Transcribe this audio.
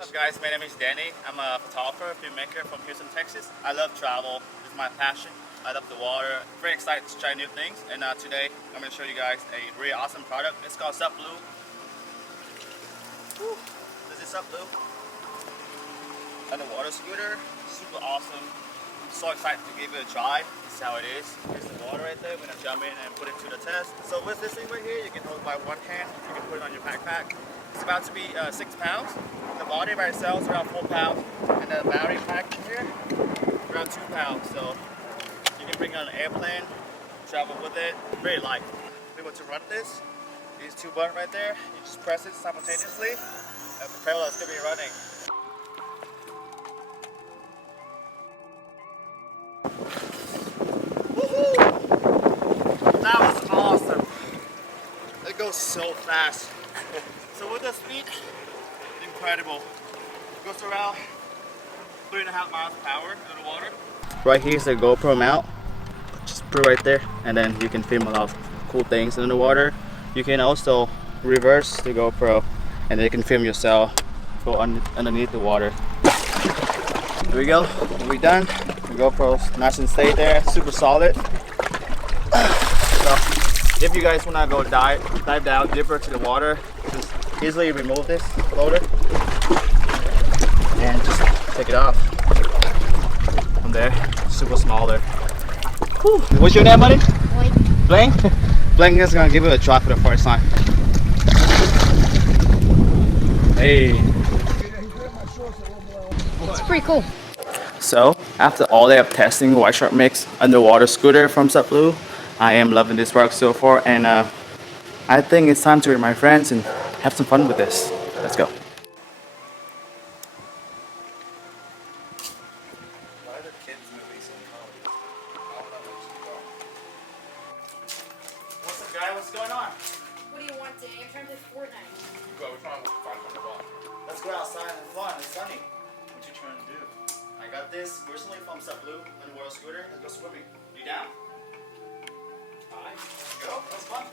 What's up guys, my name is Danny. I'm a photographer, filmmaker from Houston, Texas. I love travel, this is my passion. I love the water, very excited to try new things. And today I'm going to show you guys a really awesome product. It's called Sublue. This is Sublue. Underwater scooter, super awesome. I'm so excited to give it a try. This is how it is. Here's the water right there. We're going to jump in and put it to the test. So with this thing right here, you can hold it by one hand. You can put it on your backpack. It's about to be 6 pounds. The body by itself is around 4 pounds. And the battery pack in here, around 2 pounds. So you can bring it on an airplane, travel with it, very light. Be able to run this. These two buttons right there, you just press it simultaneously. And the propeller is going to be running. Woohoo! That was awesome. It goes so fast. So with the speed, incredible. It goes around 3.5 miles per hour in the water. Right here is the GoPro mount. Just put it right there, and then you can film a lot of cool things in the water. You can also reverse the GoPro, and then you can film yourself go underneath the water. Here we go. We're done. The GoPro's nice and stay there, super solid. So if you guys want to go dive down deeper to the water, just easily remove this floater and just take it off from there. Super small there. Whew. What's your name, buddy? Blaine. Blaine is gonna give it a try for the first time. Hey. It's pretty cool. So after all day of testing White Shark Mix underwater scooter from Sublue, I am loving this product so far, and I think it's time to meet my friends and have some fun with this. Let's go. What's up, guy? What's going on? What do you want, Danny? I'm trying to play Fortnite. We're trying to find $100. Let's go outside and have fun. It's sunny. What you trying to do? I got this personally from Sublue underwater scooter. Let's go swimming. You down? Alright, let's go. That was fun.